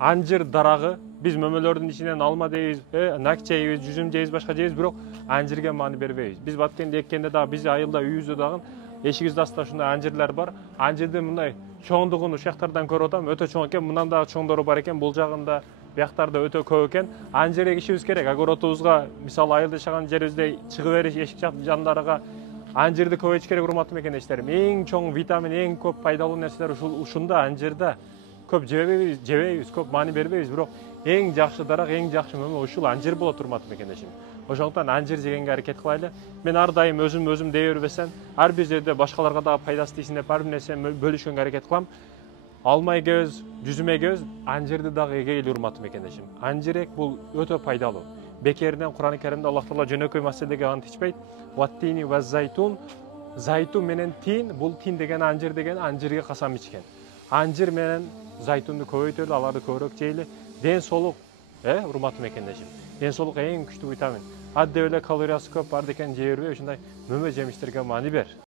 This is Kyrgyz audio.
Anjır daragı biz mömөлөрдүн ичинен алма дейбиз, нак жейбиз, жүзүм жейбиз, башка жейбиз, бирок анжирге маани бербейбиз. Биз Баткенде эккенде дагы биз айылда үйүбүздө дагы эшигибиздин астында ушундай анжирлер бар. Анжирдын мындай чоңдугун ушул жактардан көрүп атам, өтө чоң экен. Мындан дагы чоңдору бар экен. Бул жагында бияктарда өтө көп экен. Анжир эгишибиз керек. Огородубузга, мисалы айылда жашаган жерибизде чыгып бериш эшик жандарга анжирди көбөйтүш керек, урматтуу мекендештерим. Эң чоң витамин, эң көп пайдалуу нерселер ушунда анжирда. Көп жебейбиз, көп маани бербейбиз, бирок эң жакшы дарак, эң жакшы мөмө ушул анжир болот, урматтуу мекендешим. Ошондуктан анжир жегенге аракет кылайлы. Мен ар дайым өзүм дей бербесем, ар бир жерде башкаларга дагы пайдасы тийсин деп ар бир нерсени бөлүшкөнгө аракет кылам. Алма эгебиз, жүзүм эгебиз, анжирди дагы эгейли, урматтуу мекендешим. Анжир бул өтө пайдалуу. Бекеринен Кур'ан-ы Каримде Аллах Таала жөнөкөй маселеге античпейт. Ваттини ва зайтун, зайтун менен тин, бул тин деген анжир деген анжирге касам ичкен. Анжир менен зайтунду көбөйтөлү, аларды көбүрөөк жейли. Ден соолук, урматтуу мекендешим. Ден соолук эң күчтүү витамин. Адде эле калориясы көп бар экен, жей бербей, ушундай мөмө жемиштерге маани бер.